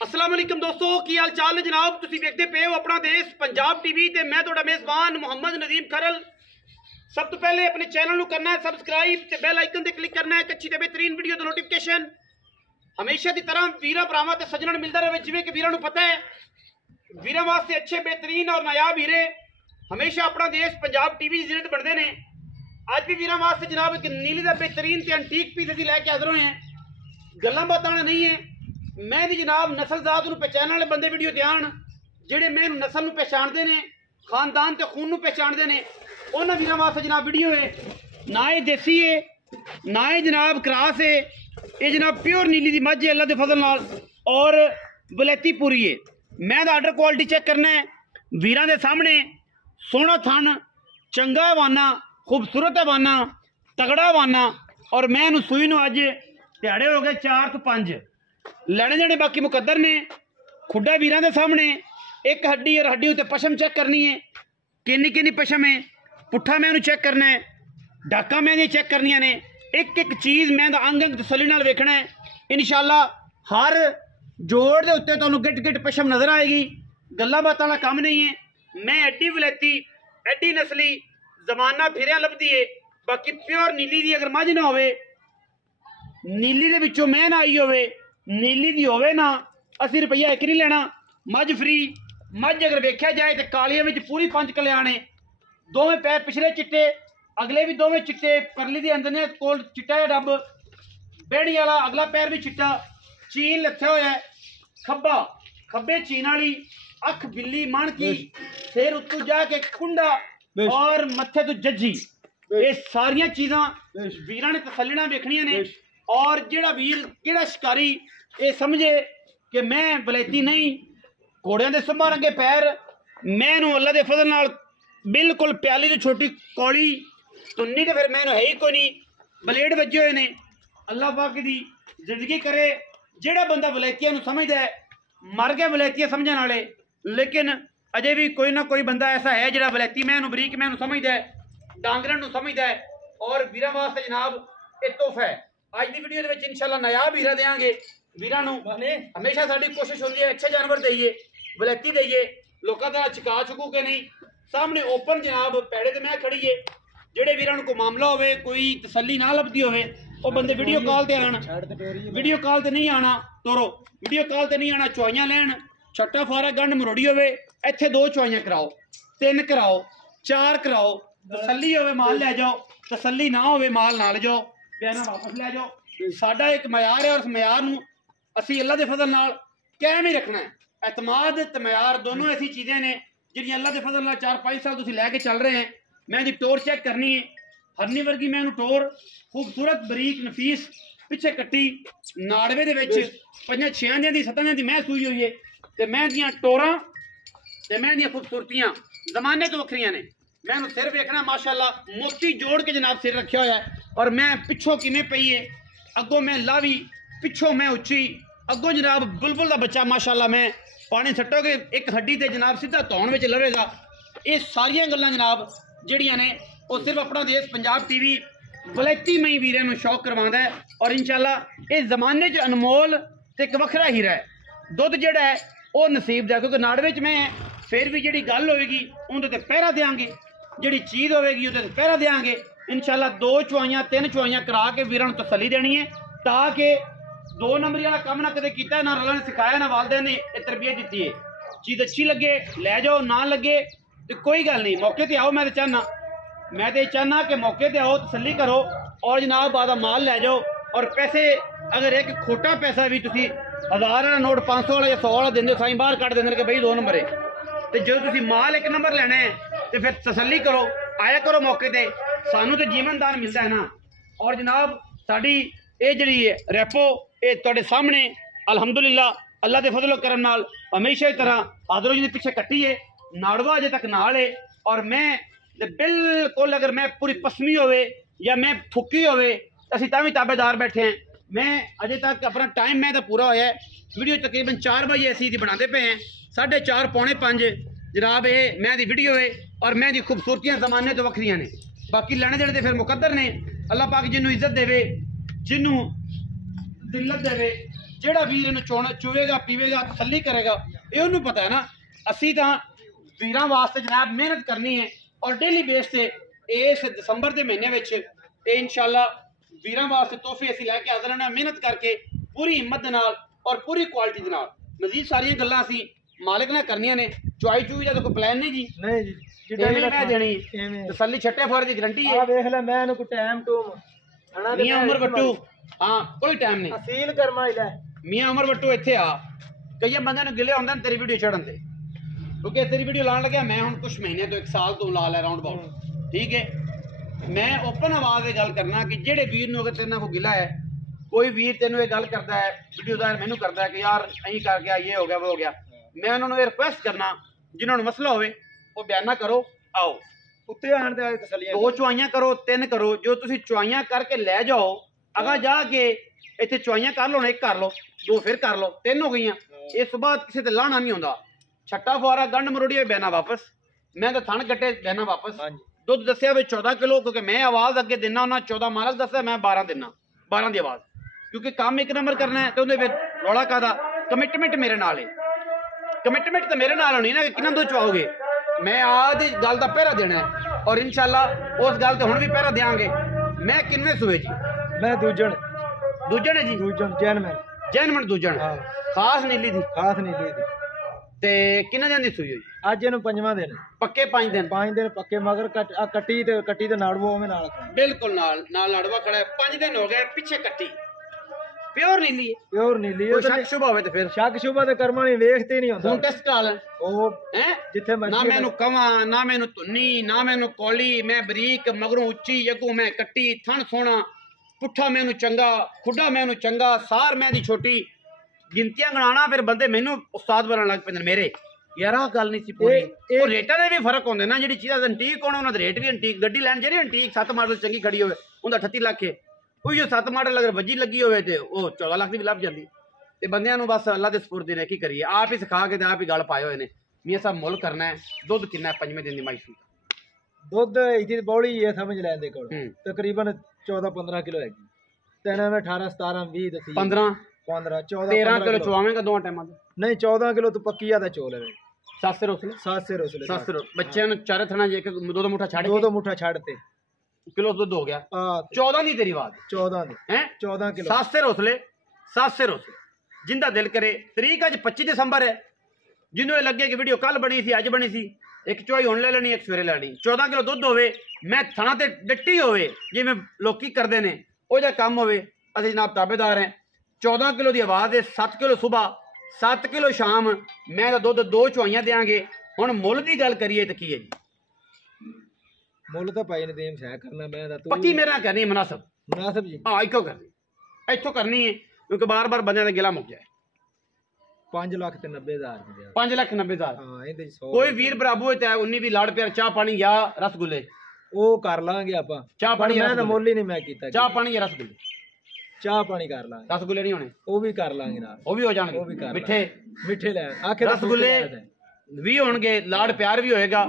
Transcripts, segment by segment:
अस्सलाम वालेकुम दोस्तों की हाल चाल है जनाब। तुसी देखते पे हो अपना देश पंजाब टीवी ते मैं तुहाडा मेज़बान मोहम्मद नदीम खरल। सब तो पहले अपने चैनल को करना है सबसक्राइब ते बेल आइकन ते क्लिक करना है अच्छी ते बेहतरीन वीडियो दी नोटिफिकेशन हमेशा की तरह वीरा भरावां ते सज्जणां मिलता रहे। जिवें कि वीरां नूं पता है वीरां वास्ते अच्छे बेहतरीन और नायाब हीरे हमेशा अपना देश पंजाब टीवी की जिन्नत बनते हैं। अज भी वीरां वास्ते जनाब एक नीली का बेहतरीन ते एंटीक पीस असीं लैके हाज़र होए हैं। गल्लां बातां नहीं है, मैं दी जनाब नस्ल जात नूं पहचानण वाले बंदे वीडियो ते आण जिहड़े मैनूं नस्ल नूं पहचानदे ने, खानदान ते खून नूं पहचानदे ने, उन्हां वीरां वास्ते जनाब वीडियो है। ना ये देसी है ना ये जनाब क्रास है, ये जनाब प्योर नीली दी मझ है अल्लाह दे फजल नाल और बलैती पूरी है। मैं दा आर्डर क्वालिटी चेक करना है वीरां दे सामने। सोहना थन, चंगा हवाना, खूबसूरत हवाना, तगड़ा हवाना और मैं नूं सूई नूं अज ध्याड़े हो गए 4 तो 5 लैने देने बाकी मुकद्दर ने। खुड्डा वीरां दे सामने एक हड्डी और हड्डी उत्ते पशम चेक करनी है, किन्नी किन्नी पशम है, पुट्ठा मैं चेक करना है, डाका मैं चेक करनियां ने, एक एक चीज़ मैं अंग अंग तसल्ली नाल वेखना है। इंशाअल्लाह हर जोड़ दे उत्ते तुहानूं गिट गिट पशम नज़र आएगी। गल्लां बातां दा काम नहीं है। मैं एड्डी वलैती एड्डी नस्ली जमाना फिरिया लभदी है। बाकी प्योर नीली दी अगर मझ ना होवे, नीली दे विचों मैं ना आई होवे, नीली दी होवे ना, 80 रुपया एक नहीं लेना, मझ फ्री। मझ अगर वेख्या जाए तो कालिया में पूरी 5 कल्याण है, दोवें पैर पिछले चिट्टे, अगले भी दोवें चिट्टे, परली दे अंदर ने कोल चिट्टा है डब, बेड़ी वाला अगला पैर भी चिट्टा, चीन लत्थे होया है, खब्बा खब्बे चीन वाली, अख बिल्ली मन की, सिर उत्तों जाके कुंडा और मत्थे तो जज्जी। ये सारिया चीज़ां वीरां ने तसल्ली नाल वेखणियां ने। और जिहड़ा वीर जिहड़ा शिकारी ये समझे कि मैं बलैती नहीं, घोड़ियां दे संभा रंगे पैर, मैं नूं अल्लाह दे फजल नाल बिल्कुल प्याली तो छोटी कौड़ी तुन्नी तो फिर मैनूं है ही कोई नहीं, बलेड वजे हुए ने। अल्लाह पाक दी जिंदगी करे। जिहड़ा बंदा बलैतियां नूं समझदा है, मर गए बलैतियां समझण वाले, लेकिन अजे भी कोई ना कोई बंदा ऐसा है जिहड़ा बलैती मैनूं बरीक मैनूं समझदा है, डांगरां नूं समझदा है। और वीरां वास्ते जनाब ये तोहफा है। अज की वीडियो दे इंशाअल्लाह नायाब हीरा देंगे वीरां नूं। हमेशा साडी कोशिश होंदी है अच्छे जानवर दईए, वलैती दईए, लोकां दा चका चुकू के नहीं। सामने ओपन जनाब पैड़े ते मैं खड़ी है। जेड़े वीरां नूं कोई मामला होवे, कोई तसल्ली ना लभदी होवे, वो बंदे वीडियो कॉल ते आण, वीडियो कॉल ते नहीं आना तोरो, वीडियो कॉल ते नहीं आना, चुआइयां लैण, छट्टा फारा गंढ मरोड़ी होवे, इत्थे 2 चुआइयां कराओ, 3 कराओ, 4 कराओ, तसल्ली होवे माल लै जाओ, तसल्ली ना होवे माल ना ले जाओ, बयाना वापस लै जाओ। साडा एक मयार है और उस मयार नूं असीं अल्लाह दे फजल नाल कायम ही रखना है। एतमाद ते मयार दोनों ऐसी चीज़ें ने जिहड़ियां अल्लाह दे फजल नाल 4-5 साल तुसीं लैके चल रहे हैं। मैं दी टोर चेक करनी है, हरनी वर्गी मैं टोर खूबसूरत बरीक नफीस पिछे कट्टी नाड़वे दे विच 5-6 दिन दी 7 दिन दी मैं सूई हुई है। ते मैं दियां टोरां ते मैं दियां खूबसूरतियां जमाने तो वखरियां ने। मैं सिर वेखना माशाअल्लाह मोती जोड़ के जनाब सिर रखा हुआ है। और मैं पिछों किमें पई है, अगों मैं लावी, पिछों मैं उच्ची, अगों जनाब बुलबुल का बच्चा माशाअल्लाह मैं पानी सट्टोगे एक हड्डी ते जनाब सीधा धौन में लवेगा। ये सारियां गल्लां जनाब जिहड़ियां ने वो सिर्फ अपना देश पंजाब टीवी वलैती में ही वीरां नूं शौक करवांदा है। और इंशाअल्लाह इस जमाने च अनमोल ते एक वखरा हीरा है। दुध जिहड़ा है वो नसीब दा, क्योंकि नाड़वे च मैं फिर भी जिहड़ी गल होएगी उहदे ते पहरा देंगे, जिहड़ी चीज़ होएगी उहदे ते पहरा देंगे। इंशाअल्लाह 2 चुआइयां 3 चुआइयां करा के वीरां नूं तसल्ली देनी है, ताकि 2 नंबरी वाला काम ना कदे कीता, ना रल्ला ने सिखाया, ना वालदे ने तरबियत दी है। चीज़ अच्छी लगे लै जाओ, ना लगे तो कोई गल नहीं, मौके पर आओ। मैं तो चाहना कि मौके पर आओ, तसल्ली करो और जनाब बादा माल लै जाओ। और पैसे अगर एक खोटा पैसा भी तुसी 1000 वाला नोट 500 वाला या 100 वाला देंगे साई बाहर कट देंगे कि बई 2 नंबर है। तो जो तुसी माल 1 नंबर लेना है तो फिर तसल्ली करो, आया करो मौके पर, सानू तो जीवनदान मिलता है ना। और जनाब साड़ी ये जी रैपो ये तुहाडे सामने अलहमदुलिल्लाह अल्लाह के फजलो करम नाल हमेशा की तरह हादरों जी पिछे कट्टी है, नाड़वा अजे तक नाल है। और मैं बिल्कुल अगर मैं पूरी पसमी होवे या मैं फुकी होवे असीं तां भी ताबेदार बैठे हैं। मैं अजे तक अपना टाइम मैं तो पूरा होया है। वीडियो तकरीबन 4 बजे असीं दी बनाते पे हैं, 4:30 पौने 5 जनाब ये मैं दी वीडियो है। और मैं दी खूबसूरतियां जमाने तो वखरियां ने, बाकी लैने देने तो फिर मुकद्दर ने। अल्लाह पाक जिन्हों इज्जत देवे, जिन्हों दिल्लत देवे, ਜਿਹੜਾ ਵੀਰ ਇਹਨੂੰ ਚੁਵੇਗਾ ਪੀਵੇਗਾ ਤਸੱਲੀ ਕਰੇਗਾ ਇਹ ਉਹਨੂੰ ਪਤਾ ਹੈ ਨਾ। ਅਸੀਂ ਤਾਂ ਵੀਰਾਂ ਵਾਸਤੇ ਜਨਾਬ ਮਿਹਨਤ ਕਰਨੀ ਹੈ ਔਰ ਡੇਲੀ ਬੇਸ ਤੇ ਇਸ ਦਸੰਬਰ ਦੇ ਮਹੀਨੇ ਵਿੱਚ ਤੇ ਇਨਸ਼ਾਅੱਲਾ ਵੀਰਾਂ ਵਾਸਤੇ ਤੋਹਫੇ ਅਸੀਂ ਲੈ ਕੇ ਹਾਜ਼ਰ ਹਾਂ ਮਿਹਨਤ ਕਰਕੇ ਪੂਰੀ ਹਿੰਮਤ ਦੇ ਨਾਲ ਔਰ ਪੂਰੀ ਕੁਆਲਿਟੀ ਦੇ ਨਾਲ। ਮਜ਼ੀਦ ਸਾਰੀਆਂ ਗੱਲਾਂ ਅਸੀਂ ਮਾਲਕ ਨਾਲ ਕਰਨੀਆਂ ਨੇ। ਚੁਈ ਦਾ ਤਾਂ ਕੋਈ ਪਲਾਨ ਨਹੀਂ ਜੀ। ਨਹੀਂ ਜੀ ਮੈਂ ਦੇਣੀ ਤਸੱਲੀ ਛੱਟੇ ਫੋਰ ਦੀ ਗਰੰਟੀ ਹੈ। ਵੇਖ ਲੈ ਮੈਂ ਇਹਨੂੰ ਕੋਈ ਟਾਈਮ ਟੂਮ ਮੀਆਂ ਉਮਰ ਵੱਟੂ ਹਾਂ ਕੋਈ ਟਾਈਮ ਨਹੀਂ ਅਸੀਲ ਕਰਮਾ ਹੀ ਲੈ ਮੀਆਂ ਉਮਰ ਵੱਟੂ ਇੱਥੇ ਆ। ਕਈਆਂ ਬੰਦਿਆਂ ਨੂੰ ਗਿਲੇ ਹੁੰਦੇ ਨੇ ਤੇਰੀ ਵੀਡੀਓ ਚੜਨ ਤੇ ਕਿਉਂਕਿ ਤੇਰੀ ਵੀਡੀਓ ਲਾਉਣ ਲੱਗਿਆ ਮੈਂ ਹੁਣ ਕੁਝ ਮਹੀਨੇ ਤੋਂ 1 ਸਾਲ ਤੋਂ ਲਾ ਲਿਆ ਰਾਉਂਡ ਅਬਾਊਟ ਠੀਕ ਹੈ। ਮੈਂ ਓਪਨ ਆਵਾਜ਼ ਤੇ ਗੱਲ ਕਰਨਾ ਕਿ ਜਿਹੜੇ ਵੀਰ ਨੂੰ ਅਗਰ ਤੇਰੇ ਨਾਲ ਕੋਈ ਗਿਲਾ ਹੈ ਕੋਈ ਵੀਰ ਤੈਨੂੰ ਇਹ ਗੱਲ ਕਰਦਾ ਹੈ ਵੀਡੀਓ ਦਾ ਮੈਨੂੰ ਕਰਦਾ ਹੈ ਕਿ ਯਾਰ ਐਂ ਕਰ ਗਿਆ ਇਹ ਹੋ ਗਿਆ ਉਹ ਹੋ ਗਿਆ ਮੈਂ ਉਹਨਾਂ ਨੂੰ ਇਹ ਰਿਕੁਐਸਟ ਕਰਨਾ ਜਿਨ੍ਹਾਂ ਨੂੰ ਮਸਲਾ ਹੋਵੇ ਉਹ ਬਿਆਨਾ ਕਰੋ ਆਓ ਉੱਤੇ ਆਣ ਦੇ ਤਸੱਲੀਆਂ 2 ਚੁਆਈਆਂ ਕਰੋ 3 ਕਰੋ ਜੋ ਤੁਸੀਂ ਚੁਆਈਆਂ ਕਰਕੇ ਲੈ ਜਾਓ ਅਗਾ ਜਾ ਕੇ ਇੱਥੇ ਚੁਆਈਆਂ ਕਰ ਲਓ 1 ਕਰ ਲਓ 2 ਫਿਰ ਕਰ ਲਓ 3 ਹੋ ਗਈਆਂ ਇਸ ਤੋਂ ਬਾਅਦ ਕਿਸੇ ਤੇ ਲਾਣਾ ਨਹੀਂ ਹੁੰਦਾ। ਛੱਟਾ ਫੁਆਰਾ ਗੰਢ ਮਰੋੜੀ ਬਿਆਨਾ ਵਾਪਸ ਮੈਂ ਤਾਂ ਥਣ ਕੱਟੇ ਬਿਆਨਾ ਵਾਪਸ। ਦੁੱਧ ਦੱਸਿਆ ਵੀ 14 ਕਿਲੋ ਕਿਉਂਕਿ ਮੈਂ ਆਵਾਜ਼ ਅੱਗੇ ਦਿੰਨਾ ਉਹਨਾਂ 14 ਮਾਲਕ ਦੱਸਿਆ ਮੈਂ 12 ਦਿੰਨਾ 12 ਦੀ ਆਵਾਜ਼ ਕਿਉਂਕਿ ਕੰਮ 1 ਨੰਬਰ ਕਰਨਾ ਹੈ ਤੇ ਉਹਦੇ ਵਿੱਚ ਰੌਲਾ ਕਾਦਾ ਕਮਿਟਮੈਂਟ ਮੇਰੇ ਨਾਲ ਹੈ। ਕਮਿਟਮੈਂਟ ਤਾਂ ਮੇਰੇ ਨਾਲ ਹੋਣੀ ਨਾ ਕਿ ਕਿੰਨਾ ਦੁੱਧ ਚਵਾਓਗੇ ਮੈਂ ਆਦੀ ਗੱਲ ਦਾ ਪਹਿਰਾ ਦੇਣਾ ਹੈ ਔਰ ਇਨਸ਼ਾਅੱਲਾ ਉਸ ਗੱਲ ਤੇ ਹੁਣ ਵੀ ਪਹਿਰਾ ਦੇਾਂਗੇ। ਮੈਂ ਕਿੰਨੇ ਸੂਏ ਜੀ ਮੈਂ ਦੂਜਣ ਹੈ ਜੀ ਦੂਜਣ ਜੈਨਮਨ ਦੂਜਣ ਖਾਸ ਨੀਲੀ ਦੀ ਤੇ ਕਿੰਨੇ ਦਿਨ ਦੀ ਸੂਈ ਹੋਈ ਅੱਜ ਇਹਨੂੰ 5ਵਾਂ ਦਿਨ ਪੱਕੇ 5 ਦਿਨ ਪੱਕੇ ਮਗਰ ਕੱਟੀ ਤੇ ਨਾੜਵੋ ਉਵੇਂ ਨਾਲ ਬਿਲਕੁਲ ਨਾਲ ਨਾੜਵਾ ਖੜਾ 5 ਦਿਨ ਹੋ ਗਏ ਪਿੱਛੇ ਕੱਟੀ ਪਿਓਰ ਨੀਲੀ ਕੋਈ ਸ਼ੱਕ ਸ਼ੁਬਾ ਹੋਵੇ ਤੇ ਫਿਰ ਸ਼ੱਕ ਸ਼ੁਬਾ ਤੇ ਕਰਮਾਂ ਨਹੀਂ ਵੇਖਦੇ ਨਹੀਂ ਹੁੰਦਾ ਹੁਣ ਟੈਸਟ ਕਰਾ ਲੈ ਉਹ ਹੈ ਜਿੱਥੇ ਨਾ ਮੈਨੂੰ ਕਵਾਂ ਨਾ ਮੈਨੂੰ ਧੁੰਨੀ ਨਾ ਮੈਨੂੰ ਕੋਲੀ ਮੈਂ ਬਰੀਕ ਮਗਰੋਂ ਉੱਚੀ ਅੱਗੋਂ ਮੈਂ ਕੱਟੀ ਥਣ ਸੋਹਣਾ ਪੁੱਠਾ ਮੈਨੂੰ ਚੰਗਾ ਖੁੱਡਾ ਮੈਨੂੰ ਚੰਗਾ ਸਾਰ ਮੈਂ ਦੀ ਛੋਟੀ ਗਿਣਤੀਆਂ ਗਣਾਣਾ ਫਿਰ ਬੰਦੇ ਮੈਨੂੰ ਉਸਤਾਦ ਬਣਨ ਲੱਗ ਪੈਂਦੇ ਮੇਰੇ ਯਾਰ ਆਹ ਗੱਲ ਨਹੀਂ ਸੀ ਪੂਰੀ ਉਹ ਰੇਟਾਂ ਦੇ ਵੀ ਫਰਕ ਹੁੰਦੇ ਨਾ ਜਿਹੜੀ ਚੀਜ਼ਾਂ ਐਂਟੀਕ ਹੋਣ ਉਹਨਾਂ ਦੇ ਰੇਟ ਵੀ ਐਂਟੀਕ ਗੱਡੀ ਲੈਣ ਜਿਹੜੀ ਐਂਟੀਕ 7 ਮਾਡਲ ਚੰਗੀ ਖੜੀ ਹੋਵੇ ਉਹਦਾ 38 ਲੱਖ ਹੈ ਉਹੀ ਜੋ 7 ਮਾਡਲ ਅਗਰ ਵੱਜੀ ਲੱਗੀ ਹੋਵੇ ਤੇ ਉਹ 14 ਲੱਖ ਦੀ ਵੀ ਲੱਭ ਜਾਂਦੀ ਤੇ ਬੰਦਿਆਂ ਨੂੰ ਬਸ ਅੱਲਾ ਦੇ ਸਪੁਰਦ ਨੇ ਕੀ ਕਰੀਏ ਆਪ ਹੀ ਸਿਖਾ ਕੇ ਤੇ ਆਪ ਹੀ ਗੱਲ ਪਾਏ ਹੋਏ ਨੇ ਮੀਆਂ ਸਾਹਿਬ ਮੁੱਲ ਕਰਨਾ ਹੈ ਦੁੱਧ ਕਿੰਨਾ ਹੈ 5ਵੇਂ ਦਿਨ ਦੀ ਮਾਈ ਸੂਈ ਦੁੱਧ ਇਹਦੀ ਬੌਲੀ ਹੈ ਸਮਝ ਲੈਂਦੇ ਕੋਲ ਤਕਰੀਬਨ 14-15 ਕਿਲੋ ਹੈਗੀ ਤੇ ਨਾ ਮੈਂ 18-17-20 ਦੱਸੀ 15 13 ਕਿਲੋ ਚਵਾਵੇਂਗਾ ਦੋਵਾਂ ਟਾਈਮਾਂ ਤੇ ਨਹੀਂ 14 ਕਿਲੋ ਤੂੰ ਪੱਕੀ ਆ ਦਾ ਚੋਲ ਹੈ ਸੱਸੇ ਰੋਸਲੇ ਬੱਚਿਆਂ ਨੂੰ ਚਾਰੇ ਥਣਾ ਜੇ 2 ਮੁੱਠਾ ਛੱਡ 2 ਮੁੱਠਾ ਛੱਡ ਤੇ ਕਿਲੋ ਦੁੱਧ ਹੋ ਗਿਆ 14 ਦੀ ਤੇਰੀ ਬਾਤ 14 ਦੀ ਹੈ 14 ਕਿਲੋ ਸੱਸੇ ਰੋਸਲੇ ਜਿੰਦਾ ਦਿਲ ਕਰੇ ਤਰੀਕ ਅੱਜ 25 ਦਸੰਬਰ ਹੈ ਜਿਹਨੂੰ ਇਹ ਲੱਗੇ ਕਿ ਵੀਡੀਓ ਕੱਲ ਬਣੀ ਸੀ ਅੱਜ ਬਣੀ ਸੀ ਇੱਕ ਚੋਈ ਹੁਣ ਲੈ ਲੈਣੀ ਇੱਕ ਸਵੇਰੇ ਲੈਣੀ 14 ਕਿਲੋ ਦੁੱਧ ਹੋਵੇ ਮੈਂ ਥਣਾ ਤੇ ਡੱਟੀ ਹੋਵੇ ਜਿਵੇਂ ਲੋਕੀ ਕਰਦੇ ਨੇ ਉਹ ਜਿਹਾ ਕੰਮ ਹੋਵੇ ਅਸੀਂ ਜਨਾਬ ਤਾਬੇਦਾਰ ਹਾਂ 14 ਕਿਲੋ ਦੀ ਆਵਾਜ਼ ਹੈ 7 ਕਿਲੋ ਸਵੇਰ 7 ਕਿਲੋ ਸ਼ਾਮ ਮੈਂ ਤਾਂ ਦੁੱਧ 2 ਚੁਆਈਆਂ ਦੇਾਂਗੇ। ਹੁਣ ਮੁੱਲ ਦੀ ਗੱਲ ਕਰੀਏ ਤਾਂ ਕੀ ਹੈ ਜੀ ਮੁੱਲ ਤਾਂ ਭਾਈ ਨੇ ਦੇਮ ਸਹਿ ਕਰਨਾ ਮੈਂ ਤਾਂ ਪੱਕੀ ਮੇਰੇ ਨਾਲ ਕਰਨੀ ਮੁਨਾਸਬ ਜੀ ਹਾਂ ਇੱਥੋਂ ਕਰਨੀ ਹੈ ਕਿਉਂਕਿ ਬਾਰ-ਬਾਰ ਬੰਦਿਆਂ ਦਾ ਗਿਲਾ ਮੁੱਕ ਜਾਏ 5,90,000 5,90,000 ਹਾਂ ਇਹਦੇ ਕੋਈ ਵੀਰ ਬਰਾਬੂ ਹੈ 19 ਵੀ ਲਾੜ ਪਿਆਰ ਚਾਹ ਪਾਣੀ ਜਾਂ ਰਸਗੁੱਲੇ ਉਹ ਕਰ ਲਾਂਗੇ ਆਪਾਂ ਚਾਹ ਪਾਣੀ ਮੈਂ ਤਾਂ ਮੁੱਲ ਹੀ ਨਹੀਂ ਮੈਂ ਕੀਤਾ ਚਾਹ ਪਾਣੀ ਜਾਂ ਰਸਗੁੱਲੇ ਚਾਹ ਪਾਣੀ ਕਰ ਲਾਂਗੇ ਰਸਗੁੱਲੇ ਨਹੀਂ ਹੋਣੇ ਉਹ ਵੀ ਕਰ ਲਾਂਗੇ ਨਾਲ ਉਹ ਵੀ ਹੋ ਜਾਣਗੇ ਮਿੱਠੇ ਲੈ ਆਖੇ ਰਸਗੁੱਲੇ ਵੀ ਹੋਣਗੇ ਲਾੜ ਪਿਆਰ ਵੀ ਹੋਏਗਾ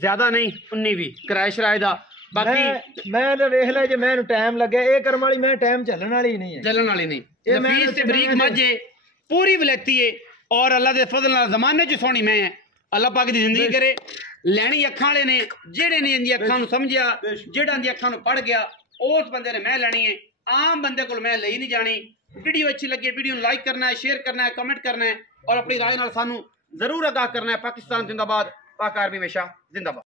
ਜ਼ਿਆਦਾ ਨਹੀਂ 19 ਵੀ ਕਿਰਾਏ ਸ਼ਰਾਏ ਦਾ ਬਾਕੀ ਮੈਂ ਤਾਂ ਵੇਖ ਲਿਆ ਜੇ ਮੈਨੂੰ ਟਾਈਮ ਲੱਗਿਆ ਇਹ ਕਰਮ ਵਾਲੀ ਮੈਂ ਟਾਈਮ ਚੱਲਣ ਵਾਲੀ ਨਹੀਂ ਇਹ ਨਫੀਸ ਤੇ ਬਰੀਕ ਮੱਝੇ पूरी वलैती है और अल्लाह के फजल नाल ज़माने च सोहनी मैं है अल्लाह पाक दी जिंदगी करे लैनी अखां वाले ने जेड़े ने इंदी अखां नूं समझिया जेड़ा इंदी अखां नूं पढ़ गया उस बंदे ने मैं लैनी है आम बंदे कोल मैं लई नहीं जानी। वीडियो अच्छी लगे वीडियो लाइक करना है शेयर करना है कमेंट करना है और अपनी राय नाल सानू जरूर आगाह करना है। पाकिस्तान जिंदाबाद पाक आर्मी हमेशा जिंदाबाद।